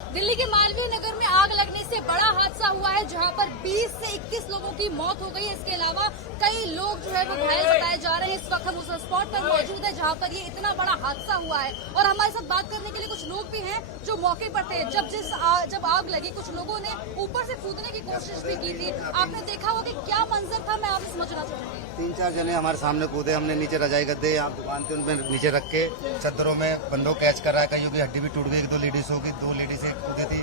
दिल्ली के मालवीय नगर में आग लगने से बड़ा हादसा हुआ है, जहां पर 20 से 21 लोगों की मौत हो गई है। इसके अलावा कई लोग जो है वो घायल बताए जा रहे हैं। इस वक्त हम उस स्पॉट पर मौजूद है जहां पर ये इतना बड़ा हादसा हुआ है, और हमारे साथ बात करने के लिए कुछ लोग भी हैं जो मौके पर थे। जब आग लगी, कुछ लोगों ने ऊपर से कूदने की कोशिश भी की थी। आपने देखा होगा कि क्या मंजर था, मैं आपसे समझना चाहूंगी। 3-4 जने हमारे सामने कूदे, हमने नीचे रजाई गद्दे यहाँ दुकान थे उनमें नीचे रख के चद्दरों में बंदों कैच कर रहा है। कईयों की हड्डी भी टूट गई। 1-2 लेडीज होगी, 2 लेडीज कूदे थी,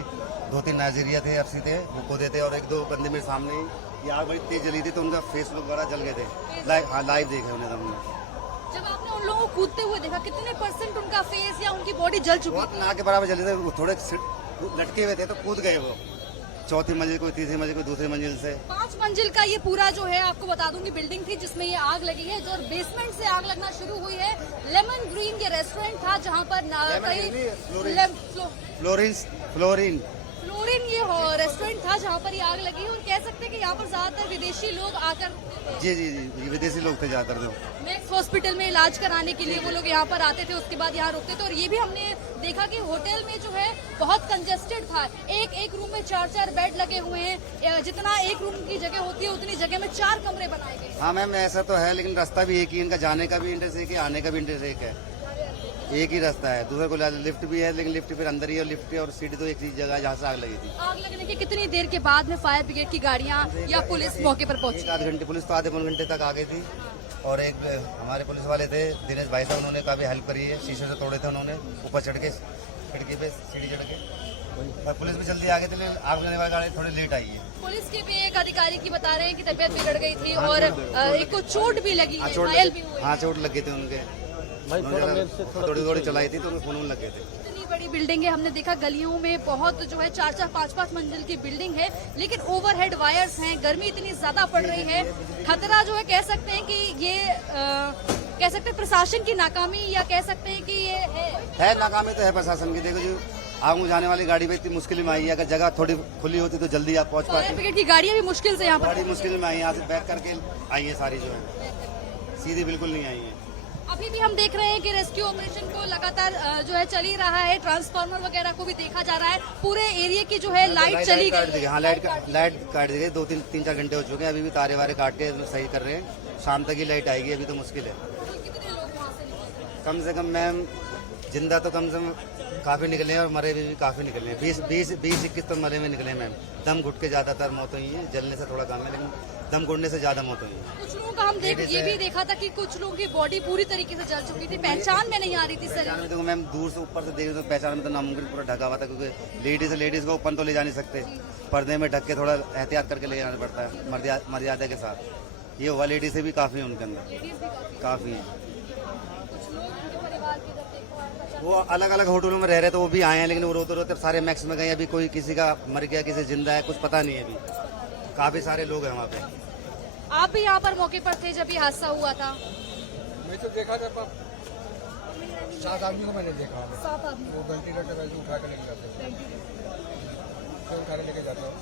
2-3 नाइजीरिया थे, एफसी थे, वो कूदे थे, और 1-2 बंदे मेरे सामने ही। ये आग बड़ी तेज जली थी तो उनका फेस वगैरह जल गए थे। लाइव देखे उन्हें हमने। जब आपने उन लोगों को कूदते हुए देखा, कितने % उनका फेस या उनकी बॉडी जल चुकी बहुत ना के बराबर जले थे। वो थोड़े लटके हुए थे तो कूद गए वो। चौथी मंजिल, कोई तीसरी मंजिल, कोई दूसरी मंजिल से। 5 मंजिल का ये पूरा जो है, आपको बता दूंगी, बिल्डिंग थी जिसमें ये आग लगी है। जो बेसमेंट से आग लगना शुरू हुई है। लेमन ग्रीन ये रेस्टोरेंट था जहां पर फ्लोरिन ये रेस्टोरेंट था जहां पर ये आग लगी है। और कह सकते हैं कि यहाँ पर ज्यादातर विदेशी लोग आकर जी विदेशी लोग थे ज्यादातर। जो मैक्स हॉस्पिटल में इलाज कराने के लिए वो लोग यहाँ पर आते थे, उसके बाद यहाँ रुकते थे। और ये भी हमने देखा कि होटल में जो है बहुत कंजेस्टेड था। एक रूम में 4-4 बेड लगे हुए हैं। जितना एक रूम की जगह होती है उतनी जगह में 4 कमरे बनाए गए। हाँ मैम, ऐसा तो है, लेकिन रास्ता भी एक ही, इनका जाने का भी इंटरेस्ट एक है, आने का भी इंटरेस्ट एक है। एक ही रास्ता है, दूसरे को लिफ्ट भी है, लेकिन लिफ्ट फिर अंदर ही है। लिफ्ट और सीढ़ी तो एक चीज जगह है जहाँ से आग लगी थी। आग लगने के कितनी देर के बाद में फायर ब्रिगेड की गाड़ियाँ या पुलिस मौके पर पहुंची? 1 आध घंटे, पुलिस तो आधे पौन घंटे तक आ गई थी। और एक हमारे पुलिस वाले थे दिनेश भाई साहब, उन्होंने काफी हेल्प करी है। शीशे से तोड़े थे उन्होंने, ऊपर चढ़ के खिड़की पे सीढ़ी चढ़ के। और पुलिस भी जल्दी आ गई थी, लेकिन आग लगने वाली गाड़ी थोड़ी लेट आई है। पुलिस के भी एक अधिकारी की बता रहे हैं कि तबीयत बिगड़ गई थी और एक को चोट भी लगी है, घायल भी हुए। हाँ, चोट लग गए थे उनके। थोड़ी चलाई थी तो उन्हें खून लग गए थे। इतनी बड़ी बिल्डिंग है, हमने देखा गलियों में बहुत जो है 4-4, 5-5 मंजिल की बिल्डिंग है, लेकिन ओवरहेड वायर्स हैं। गर्मी इतनी ज्यादा पड़ रही है, खतरा जो है कह सकते हैं कि ये कह सकते हैं प्रशासन की नाकामी, या कह सकते हैं कि ये है नाकामी तो है प्रशासन की। देखो जी, आग बुझाने वाली गाड़ी भी इतनी मुश्किल में आई है। अगर जगह थोड़ी खुली होती तो जल्दी आप पहुंच पाते। ब्रिगेड की गाड़ियां भी मुश्किल से यहाँ पर, गाड़ी मुश्किल में आई है, यहाँ से बैक करके आई है सारी, जो है सीधी बिल्कुल नहीं आई है। अभी भी हम देख रहे हैं कि रेस्क्यू ऑपरेशन को लगातार जो है चल ही रहा है। ट्रांसफार्मर वगैरह को भी देखा जा रहा है। पूरे एरिया की जो है लाइट चली गई। हाँ, लाइट काट दी गई। 2-3-4 घंटे हो चुके हैं। अभी भी तारे वारे काट के सही कर रहे हैं। शाम तक ही लाइट आएगी, अभी तो मुश्किल है। कितने लोग वहाँ से निकले? कम से कम मैम, जिंदा तो कम से कम काफी निकले हैं, और मरे भी काफी निकले हैं। 20-21 तो मरे में निकले मैम। दम घुट के ज्यादातर मौत हुई है, जलने से थोड़ा कम है, लेकिन दम घुटने से ज्यादा मौत हुई है। कुछ लोगों का हम ये भी देखा था कि कुछ लोगों की बॉडी पूरी तरीके से जल चुकी थी, पहचान में नहीं आ रही थी सर। देखो मैम, दूर से ऊपर से देख तो पहचान में तो नामुमकिन, पूरा ढका हुआ था, क्योंकि लेडीज को ऊपर तो ले जा नहीं सकते। पर्दे में ढक के थोड़ा एहतियात करके ले जाना पड़ता है, मर्यादा के साथ। ये हुआ, लेडीज से भी काफी है उनके अंदर, काफी है। वो अलग अलग होटलों में रह रहे, तो वो भी आए हैं, लेकिन वो रोते रोते सारे मैक्स में गए। अभी कोई किसी का मर गया, किसी जिंदा है, कुछ पता नहीं है अभी। काफी सारे लोग हैं वहाँ पे। आप भी यहाँ पर मौके पर थे जब ये हादसा हुआ था? मैं तो देखा था, 7 आदमी को मैंने देखा। 7 आदमी वो वेंटिलेटर वैसे उठा कर लेके जाते हैं, तो उठा कर लेके जाता हूँ,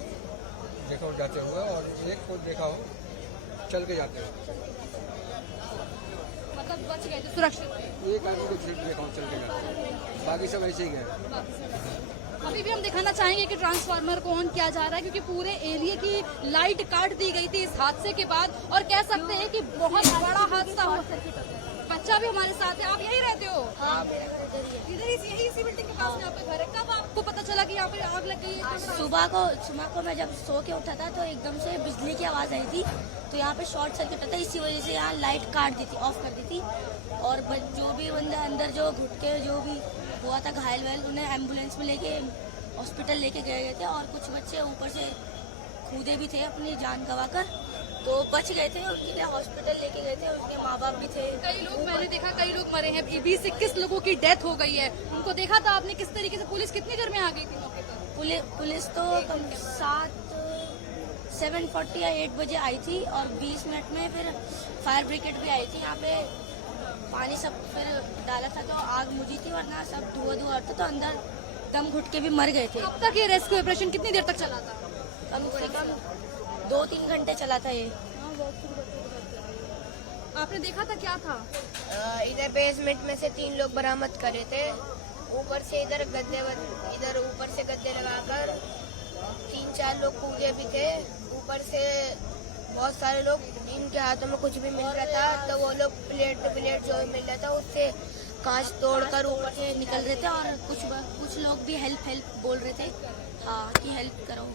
देखा और जाते हुए, और एक को देखा हो चल के जाते हो, मतलब बच गए थे, सुरक्षित थे। एक आदमी को सिर्फ देखा हूँ चल के जाते हैं, बाकी सब ऐसे ही गए। अभी भी हम दिखाना चाहेंगे कि ट्रांसफार्मर को ऑन किया जा रहा है, क्योंकि पूरे एरिया की लाइट काट दी गई थी इस हादसे के बाद। और कह सकते हैं कि बहुत बड़ा हादसा हुआ। बच्चा भी हमारे साथ है। आप यही रहते हो? हाँ, मेरा घर इधर ही है। यही इसी बिल्डिंग के पास यहाँ पे घर है। कब आपको पता चला कि यहाँ पे आग लग गई है? सुबह को मैं जब सो के उठा था तो एकदम से बिजली की आवाज़ आई थी, तो यहाँ पे शॉर्ट सर्किट था, इसी वजह से यहाँ लाइट काट दी थी, ऑफ कर दी थी। और जो भी बंदा अंदर जो घुट के जो भी हुआ था घायल वैल, उन्हें एम्बुलेंस में लेके हॉस्पिटल लेके गए थे। और कुछ बच्चे ऊपर से कूदे भी थे अपनी जान गंवा कर, तो बच गए थे। उनके लिए हॉस्पिटल लेके गए थे, उनके माँ बाप भी थे। कई लोग, मैंने देखा कई लोग मरे हैं। 20-21 लोगों की डेथ हो गई है। उनको देखा था आपने किस तरीके से? पुलिस कितनी देर में आ गई थी मौके पर? पुलिस तो कम 7:40 या 8 बजे आई थी, और 20 मिनट में फिर फायर ब्रिगेड भी आई थी। यहाँ पे पानी सब फिर डाला था, तो आग मुझी थी, वरना सब धुआं था, तो अंदर दम घुट के भी मर गए थे। अब तक ये रेस्क्यू ऑपरेशन कितनी देर तक चला था? कम से कम 2-3 घंटे चला था ये। आपने देखा था क्या था? इधर बेसमेंट में से 3 लोग बरामद करे थे, ऊपर से इधर ऊपर से गद्दे लगाकर 3-4 लोग कूदे भी थे। ऊपर से बहुत सारे लोग, इनके हाथों में कुछ भी मिल रहा था तो वो लोग प्लेट जो मिल रहा था उससे कांच तोड़कर ऊपर से निकल रहे थे। और कुछ लोग भी हेल्प बोल रहे थे, हाँ कि हेल्प करो।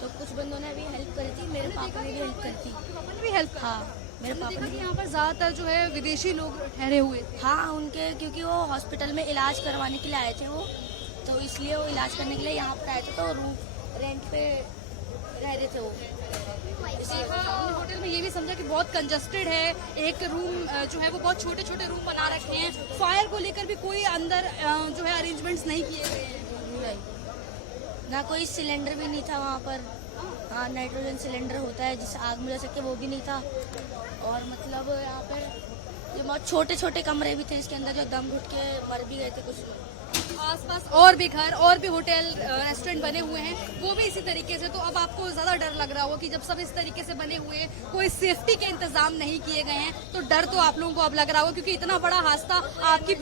तो कुछ बंदों ने भी हेल्प करी थी, मेरे पापा ने भी हेल्प करी थी। पापा ने भी हेल्प करी? हाँ, मेरे पापा ने भी। यहाँ पर ज्यादातर जो है विदेशी लोग ठहरे हुए थे। हाँ, उनके क्योंकि वो हॉस्पिटल में इलाज करवाने के लिए आए थे वो, तो इसलिए वो इलाज करने के लिए यहाँ पर आए थे, तो रूम रेंट पे रह रहे थे वो। हमने होटल में ये भी समझा कि बहुत कंजस्टेड है, एक रूम जो है वो बहुत छोटे छोटे रूम बना रखे हैं। फायर को लेकर भी कोई अंदर जो है अरेंजमेंट्स नहीं किए गए हैं। नहीं, ना कोई सिलेंडर भी नहीं था वहाँ पर। हाँ, नाइट्रोजन सिलेंडर होता है जिससे आग बुझा सके, वो भी नहीं था। और मतलब यहाँ पर ये बहुत छोटे छोटे कमरे भी थे इसके अंदर, जो दम घुट के मर भी गए थे कुछ लोग। आसपास और भी घर और भी होटल रेस्टोरेंट बने हुए हैं, वो भी इसी तरीके से। तो अब आपको ज्यादा डर लग रहा होगा कि जब सब इस तरीके से बने हुए हैं, कोई सेफ्टी के इंतजाम नहीं किए गए हैं, तो डर तो आप लोगों को अब लग रहा होगा, क्योंकि इतना बड़ा हादसा आपकी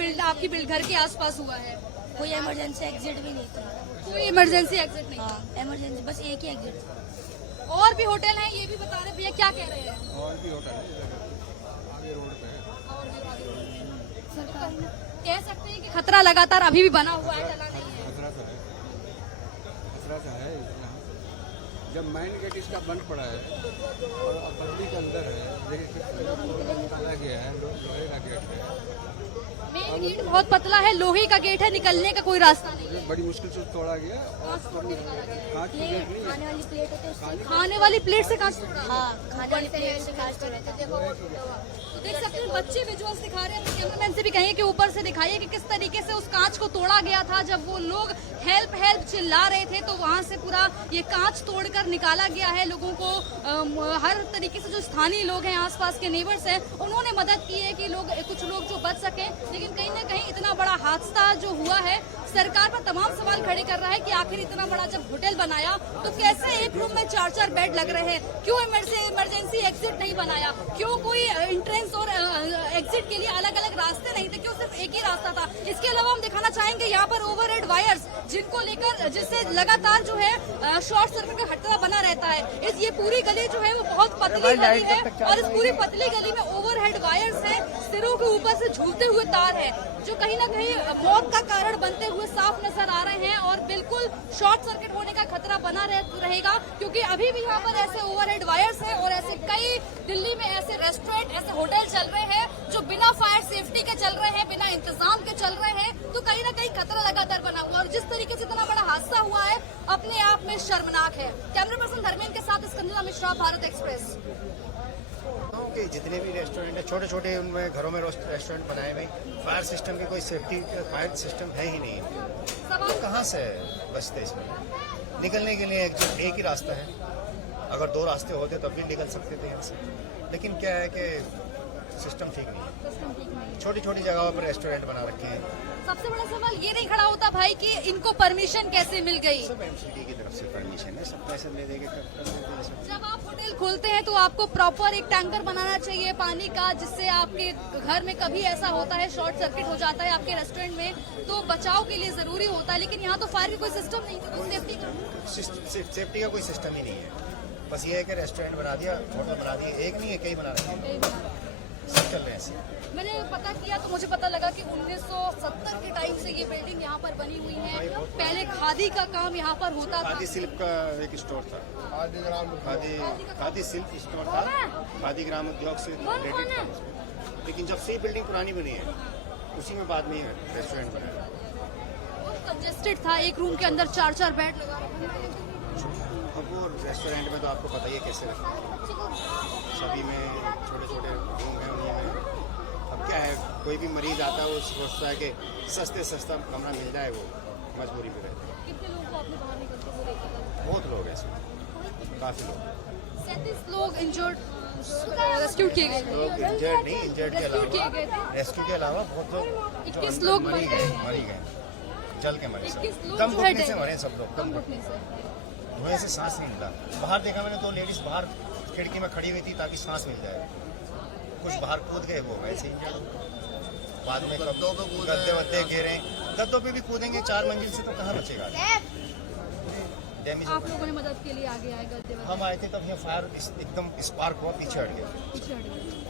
बिल्ड घर के आसपास हुआ है। कोई इमरजेंसी एग्जिट भी नहीं था। कोई इमरजेंसी एग्जिट नहीं? हाँ, इमरजेंसी बस एक ही एग्जिट था। और भी होटल हैं, ये भी बता रहे भैया, क्या कह रहे हैं? और भी होटल है आगे रोड पे है। कह सकते हैं कि खतरा लगातार अभी भी बना हुआ है, टला नहीं है। खतरा तो है इतना। जब मेन गेट इसका बंद पड़ा है और पब्लिक अंदर है, लेकिन निकाला गया है, लोहे का गेट है। मेन गेट बहुत पतला है, लोहे का गेट है, निकलने का कोई रास्ता नहीं है। बड़ी मुश्किल से तोड़ा गया और कांच की गेट नहीं है। खाने वाली प्लेट होती है उससे। खाने वाली प्लेट से कांच तोड़ा? हाँ, खाने वाली प्लेट से कांच तोड़े थे। तो देख सकते हैं बच्चे विजुअल्स दिखा रहे हैं। कैमरामैन से भी कहिए कि ऊपर से दिखाइए कि किस तरीके से उस कांच को तोड़ा गया था। जब वो लोग हेल्प चिल्ला रहे थे तो वहां से पूरा ये कांच तोड़कर निकाला गया है। लोगों को हर तरीके से, जो स्थानीय लोग हैं, आसपास के नेबर्स हैं, उन्होंने मदद की है कि कुछ लोग जो बच सके। लेकिन कहीं ना कहीं इतना बड़ा हादसा जो हुआ है, सरकार पर तमाम सवाल खड़े कर रहा है कि आखिर इतना बड़ा जब होटल बनाया तो कैसे एक रूम में 4-4 बेड लग रहे हैं, क्यों इमरजेंसी एग्जिट नहीं बनाया, क्यों कोई एंट्रेंस और एग्जिट के लिए अलग अलग रास्ते नहीं थे, क्यों सिर्फ एक ही रास्ता था। इसके अलावा हम दिखाना चाहेंगे यहाँ पर ओवरहेड वायर्स, जिनको लेकर जिससे लगातार जो है शॉर्ट सर्किट का खतरा बना रहता है। ये पूरी गली जो है वो बहुत पतली गली है और इस पूरी पतली गली में ओवरहेड वायर्स हैं, सिरों के ऊपर से झूलते हुए तार है, जो कहीं ना कहीं मौत का कारण बनते हुए साफ नजर आ रहे हैं। और बिल्कुल शॉर्ट सर्किट होने का खतरा बना रहेगा, क्योंकि अभी भी यहाँ पर ऐसे ओवरहेड वायर्स हैं और ऐसे कई दिल्ली में ऐसे रेस्टोरेंट, ऐसे होटल चल रहे हैं जो बिना फायर सेफ्टी के चल रहे हैं, बिना इंतजाम के चल रहे हैं। तो कहीं ना कहीं खतरा लगातार बना हुआ है और जिस तरीके से इतना बड़ा हादसा हुआ है, अपने आप में शर्मनाक है। कैमरा पर्सन धर्मेंद्र के साथ स्कंदना मिश्रा, भारत एक्सप्रेस। कि जितने भी रेस्टोरेंट है, छोटे छोटे उनमें घरों में रेस्टोरेंट बनाए हुए, फायर सिस्टम की कोई सेफ्टी फायर सिस्टम है ही नहीं। तो कहाँ से बचते इसमें? निकलने के लिए एक ही रास्ता है, अगर 2 रास्ते होते तब भी निकल सकते थे यहाँ से। लेकिन क्या है कि सिस्टम ठीक नहीं है, छोटी छोटी जगहों पर रेस्टोरेंट बना रखे हैं। सबसे बड़ा सवाल ये नहीं खड़ा होता भाई कि इनको परमिशन कैसे मिल गई? सब एमसीडी की तरफ से परमिशन है, सब पैसे ले देंगे। जब आप होटल खोलते हैं तो आपको प्रॉपर एक टैंकर बनाना चाहिए पानी का, जिससे आपके घर में कभी ऐसा होता है, शॉर्ट सर्किट हो जाता है आपके रेस्टोरेंट में, तो बचाव के लिए जरूरी होता है। लेकिन यहाँ तो फायर की कोई सिस्टम नहीं है, तो सेफ्टी का कोई सिस्टम ही नहीं है। बस ये है कि रेस्टोरेंट बना दिया, होटल बना दिया, एक नहीं है, कई बना रहे हैं, सब चल रहे हैं ऐसे। मैंने पता किया तो मुझे पता लगा कि 1970 के टाइम से ये बिल्डिंग यहाँ पर बनी हुई है। पहले खादी का काम यहाँ पर होता था। खादी सिल्क का एक स्टोर था, खादी सिल्क स्टोर था, खादी ग्राम उद्योग से रिलेटेड था। लेकिन जब से ये बिल्डिंग पुरानी बनी है, उसी में बाद में रेस्टोरेंट बनाया। कंजेस्टेड था, एक रूम के अंदर 4-4 बेड लगा रखे थे। अब वो रेस्टोरेंट में तो आपको पता ही है कैसे रखते हैं, सभी में छोटे छोटे रूम हैं उन्हीं में। अब क्या है, कोई भी मरीज आता है वो सोचता है कि सस्ता कमरा मिल जाए, वो मजबूरी में रहते हैं। कितने लोगों को आपने बाहर निकलते हुए देखा? बहुत लोग हैं इसमें, काफ़ी लोग। 37 लोग इंजर्ड रेस्क्यू किए गए थे। लोग इंजर्ड नहीं, इंजर्ड के अलावा रेस्क्यू के अलावा बहुत लोग 21 लोग मरी गए, जल के मरे, 21 लोग दम जो है घुटने से मरे सब लोग, दम घुटने से। धुएं से सांस नहीं मिला। बाहर देखा मैंने, 2 लेडीज बाहर खिड़की में खड़ी हुई थी ताकि सांस मिल जाए, कुछ बाहर कूद गए, वो वैसे ही। बाद में गद्दे वद्दे गिरे, गद्दों पे भी कूदेंगे 4 मंजिल से तो कहाँ बचेगा डैमेज। आप लोगों ने मदद के लिए आगे आए गद्दे वाले? हम आए थे तब यहाँ फायर एकदम स्पार्क हुआ, पीछे हट गया, पीछे हट गए।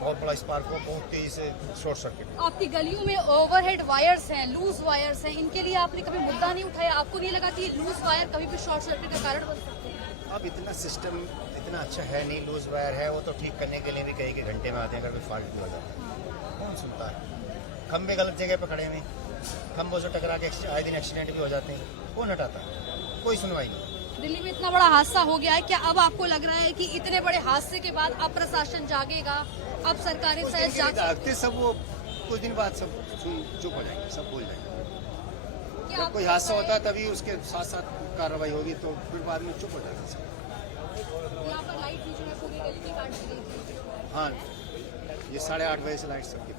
बहुत बड़ा स्पार्क हुआ, बहुत तेजी से शॉर्ट सर्किट। आपकी गलियों में ओवरहेड वायर्स हैं, लूज वायर्स हैं, इनके लिए आपने कभी मुद्दा नहीं उठाया? आपको नहीं लगा कि लूज वायर कभी भी शॉर्ट सर्किट का कारण बन सकते हैं? अब इतना सिस्टम इतना अच्छा है नहीं, लूज वायर है वो तो ठीक करने के लिए भी कहीं के घंटे में आते हैं, अगर कोई फॉल्ट भी हो जाता है कौन सुनता है। खंबे गलत जगह पे खड़े हैं, खंबों से टकरा के आए दिन एक्सीडेंट भी हो जाते हैं, कौन हटाता है? कोई सुनवाई नहीं। दिल्ली में इतना बड़ा हादसा हो गया है, क्या अब आपको लग रहा है कि इतने बड़े हादसे के बाद अब प्रशासन जागेगा, अब सरकारी शायद जागते सब वो कुछ दिन बाद सब चुप हो जाएंगे, सब भूल जाएंगे। जब कोई हादसा होता है तभी उसके साथ साथ कार्रवाई होगी, तो फिर बाद में चुप हो जाएगा सब। यहाँ पर लाइट बीच में पूरी गली की काट दी गई थी। हाँ, ये 8:30 बजे से लाइट सबकी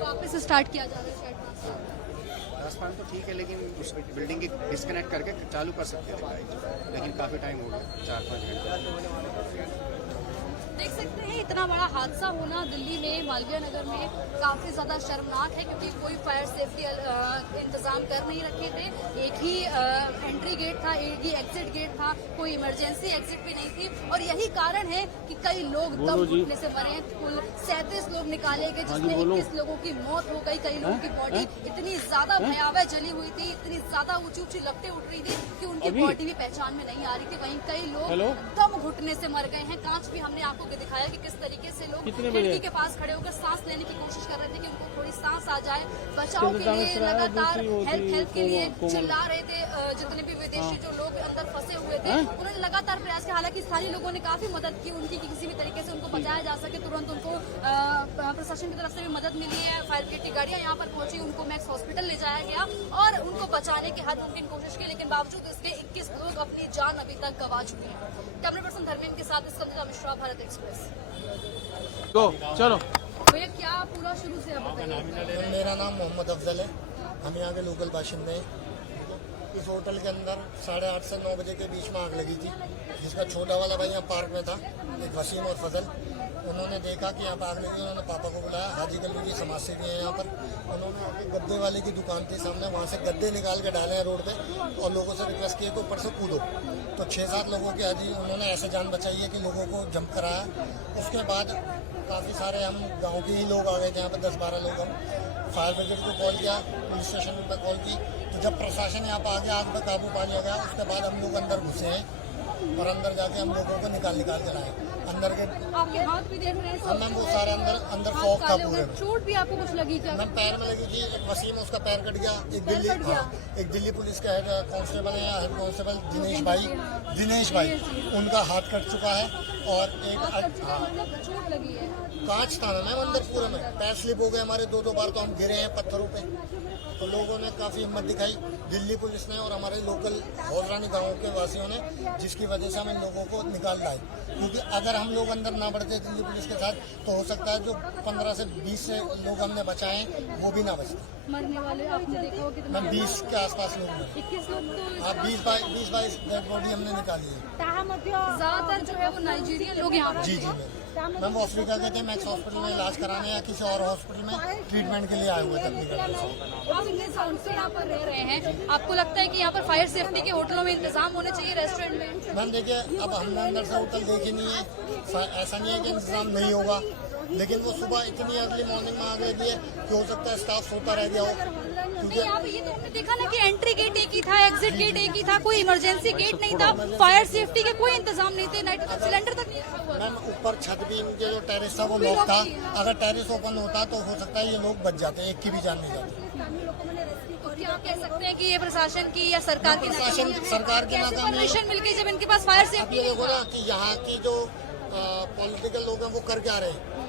वापस स्टार्ट किया जा रहा है। राजस्थान तो ठीक है, लेकिन उस बिल्डिंग की डिस्कनेक्ट करके चालू कर सकते थे लाइट, लेकिन काफ़ी टाइम हो गया, 4-5 घंटे। देख सकते हैं इतना बड़ा हादसा होना दिल्ली में मालवीय नगर में काफी ज्यादा शर्मनाक है, क्योंकि कोई फायर सेफ्टी इंतजाम कर नहीं रखे थे। एक ही एंट्री गेट था, एक ही एग्जिट गेट था, कोई इमरजेंसी एग्जिट भी नहीं थी, और यही कारण है कि कई लोग दम घुटने से मरे हैं। कुल 37 लोग निकाले गए, जिसमें 21 लोगों की मौत हो गई। कई लोगों की बॉडी इतनी ज्यादा भयावह जली हुई थी, इतनी ज्यादा ऊंची ऊंची लपटें उठ रही थी कि उनकी बॉडी भी पहचान में नहीं आ रही थी। वहीं कई लोग दम घुटने से मर गए हैं। कांच भी हमने आपको दिखाया कि किस तरीके से लोग खिड़की के पास खड़े होकर सांस लेने की कोशिश कर रहे थे कि उनको थोड़ी सांस आ जाए। बचाव के लिए लगातार हेल्प के लिए चिल्ला रहे थे। जितने भी विदेशी जो लोग अंदर फंसे हुए थे उन्होंने लगातार प्रयास किया। हालांकि स्थानीय लोगों ने काफी मदद की उनकी, किसी भी तरीके से उनको बचाया जा सके। तुरंत उनको प्रशासन की तरफ से भी मदद मिली है। फायर ब्रिगेड की गाड़ियां यहाँ पर पहुंची, उनको मैक्स हॉस्पिटल ले जाया गया और उनको बचाने की हद मुमकिन कोशिश की, लेकिन बावजूद इसके 21 लोग अपनी जान अभी तक गंवा चुके हैं। कैमरा पर्सन धर्मेंद्र के साथ स्कंदना मिश्रा, भारत एक्सप्रेस। चलो भैया क्या पूरा शुरू से अब बताइए। मेरा नाम मोहम्मद अफजल है, हम यहाँ के लोकल बाशिंदे हैं। इस होटल के अंदर 8:30 से 9 बजे के बीच में आग लगी थी, जिसका छोटा वाला भाई यहाँ पार्क में था, एक वसीम और फजल। उन्होंने देखा कि यहाँ पर आग लगी, उन्होंने पापा को बुलाया। हाजी गल्लू जी समाज सेवी हैं यहाँ पर। उन्होंने आके गद्दे वाले की दुकान थी सामने, वहाँ से गद्दे निकाल के डाले हैं रोड पे और लोगों से रिक्वेस्ट किए कि ऊपर से कूदो। तो 6-7 लोगों की हाजी उन्होंने ऐसे जान बचाई है कि लोगों को जंप कराया। उसके बाद काफ़ी सारे हम गांव के ही लोग आ गए थे, यहाँ पर 10-12 लोग। हम फायर ब्रिगेड को कॉल किया, पुलिस स्टेशन पर कॉल की, तो जब प्रशासन यहाँ पर आ गया, आग पर काबू पा लिया गया। उसके बाद हम लोग अंदर घुसे हैं और अंदर जाके हम लोगों को निकाल के लाए अंदर के। आपके हाथ भी देख रहे हैं, मैम वो सारे अंदर फॉग था पूरे में। चोट भी आपको कुछ लगी क्या? मैम पैर में लगी थी, एक वसीम उसका पैर कट गया। एक दिल्ली पुलिस का हेड कांस्टेबल है, हेड कांस्टेबल दिनेश भाई उनका हाथ कट चुका है। और एक चोट लगी है, कांच था ना मैम अंदर पूरे में, पैर स्लिप हो गए हमारे 2-2 बार, तो हम गिरे हैं पत्थरों पे। तो लोगों ने काफ़ी हिम्मत दिखाई, दिल्ली पुलिस ने और हमारे लोकल हौजरानी गाँव के वासियों ने, जिसकी वजह से हम इन लोगों को निकाल लाए। क्योंकि अगर हम लोग अंदर ना बढ़ते दिल्ली पुलिस के साथ, तो हो सकता है जो 15 से 20 से लोग हमने बचाए वो भी ना बचते। मरने वाले आपने देखा हो कितना? मैम 20 के आसपास लोग मरे। 21 लोग तो हाँ, 20-22 डेड बॉडी हमने निकाली है। ज्यादातर जो है वो नाइजीरियन लोग यहाँ पर जी मैम वो अफ्रीका के थे, मैक्स हॉस्पिटल में इलाज कराने या किसी और हॉस्पिटल में ट्रीटमेंट के लिए आए हुए थे अपनी गाड़ी से। आप इतने साउंड से यहाँ पर रह रहे हैं, आपको लगता है कि यहाँ पर फायर सेफ्टी के होटलों में इंतजाम होने चाहिए, रेस्टोरेंट में? मैम देखिए, अब हमने अंदर से होटल देखी नहीं है, ऐसा नहीं है कि इंतजाम नहीं होगा, लेकिन वो सुबह इतनी अर्ली मॉर्निंग में आ गई है कि हो सकता है स्टाफ सोता रह गया हो। नहीं, आप ये तो हमने देखा ना कि एंट्री गेट एक ही था, एग्जिट गेट एक ही था, कोई इमरजेंसी गेट नहीं था, फायर सेफ्टी के कोई इंतजाम नहीं थे, नाइट्रोजन सिलेंडर तक नहीं रखा हुआ था। मैम ऊपर छत भी इनके जो टेरेस था वो लॉक था, अगर टेरेस ओपन होता तो हो सकता है ये लोग बच जाते, एक की भी जान नहीं जाती। तो क्या आप कह सकते हैं कि ये प्रशासन की या सरकार की सरकार की नाकामी है। परमिशन मिलके जब इनके पास फायर अब सेफ्टी ये देखो ना कि यहाँ की जो पॉलिटिकल लोग हैं वो कर क्या रहे हैं,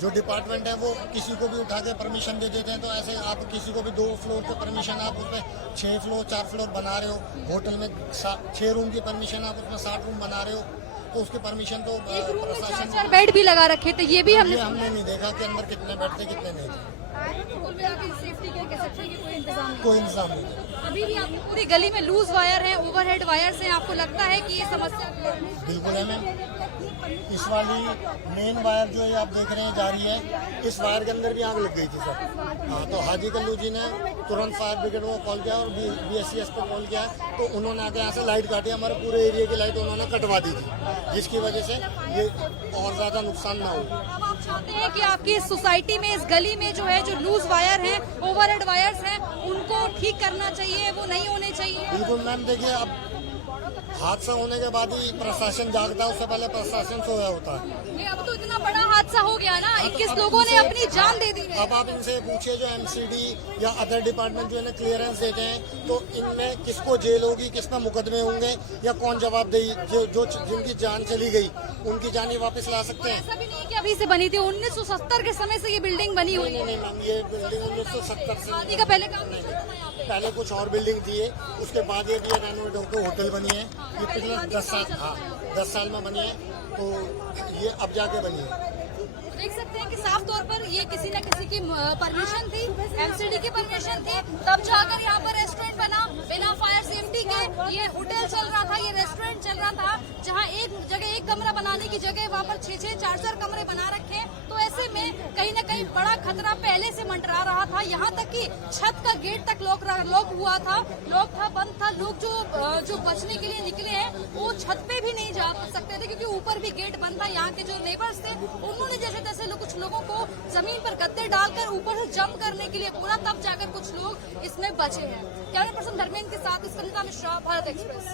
जो डिपार्टमेंट है वो किसी को भी उठा के परमिशन दे देते हैं। तो ऐसे आप किसी को भी 2 फ्लोर पे परमिशन, आप उसमें 6 फ्लोर 4 फ्लोर बना रहे हो, होटल में 6 रूम की परमिशन, आप उसमें 60 रूम बना रहे हो, तो उसकी परमिशन तो प्रशासन 4 बेड भी लगा रखे थे, ये भी हमने नहीं देखा कि अंदर कितने बेड थे कितने नहीं थे। कुल मिला के सेफ्टी के कह सकते हैं कि कोई इंतजाम नहीं। कोई इंतजाम नहीं है। अभी भी आप पूरी गली में लूज वायर है, ओवरहेड वायर्स हैं, आपको लगता है कि ये समस्या बिल्कुल है मैम। इस वाली मेन वायर जो है आप देख रहे हैं जा रही है, इस वायर के अंदर भी आग लग गई थी सर। हाँ, तो हाजी कल्लू जी ने तुरंत फायर ब्रिगेड को कॉल किया और BSCS पे कॉल किया, तो उन्होंने आके यहाँ से लाइट काटी, हमारे पूरे एरिया की लाइट उन्होंने कटवा दी थी, जिसकी वजह से ये और ज़्यादा नुकसान ना हो। अब आप चाहते हैं कि आपकी इस सोसाइटी में, इस गली में जो है, जो लूज वायर हैं, ओवरहेड वायर्स हैं, उनको ठीक करना चाहिए, वो नहीं होने चाहिए। बिल्कुल मैम, देखिए अब हादसा होने के बाद ही प्रशासन जागता है, उससे पहले प्रशासन सोया होता है। ये अब तो इतना बड़ा हादसा हो गया ना, 21 लोगों ने अपनी जान दे दी है। अब आप इनसे पूछिए जो MCD या अदर डिपार्टमेंट जो इन्हें क्लियरेंस देते हैं, तो इनमें किसको जेल होगी, किस पे मुकदमे होंगे, या कौन जवाबदेही, जो जिनकी जान चली गई उनकी जान ही वापस ला सकते हैं। ऐसा भी नहीं कि अभी से बनी थी, 1970 के समय से ये बिल्डिंग बनी हुई है। नहीं मैम, ये बिल्डिंग 1970 से शादी का पहले काम नहीं था यहाँ पे। पहले कुछ और बिल्डिंग थी है, उसके बाद ये भी रेनोवेट होकर होटल बनी है। ये पिछले 10 साल में बनी है, तो ये अब जाके बनी है। देख सकते हैं कि साफ तौर पर ये किसी न किसी की परमिशन थी, MCD की परमिशन थी, तब जाकर यहाँ पर रेस्टोरेंट बना। बिना फायर सेफ्टी के ये होटल चल रहा था, ये रेस्टोरेंट चल रहा था, जहाँ एक जगह एक कमरा बनाने की जगह वहाँ पर 6-6, 4-4 कमरे बना रखे। तो ऐसे में कहीं न कहीं बड़ा खतरा पहले से मंडरा रहा था। यहाँ तक कि छत का गेट तक लॉक हुआ था, लॉक था, बंद था। लोग जो बचने के लिए निकले हैं वो छत पे भी नहीं जा सकते थे, क्योंकि ऊपर भी गेट बंद था। यहाँ के जो नेबर्स थे उन्होंने जैसे कुछ लोगों को जमीन पर गद्दे डालकर ऊपर से जंप करने के लिए बोला, तब जाकर कुछ लोग इसमें बचे हैं। कैमरा पर्सन धर्मेंद्र के साथ इसका मिश्रा, भारत एक्सप्रेस।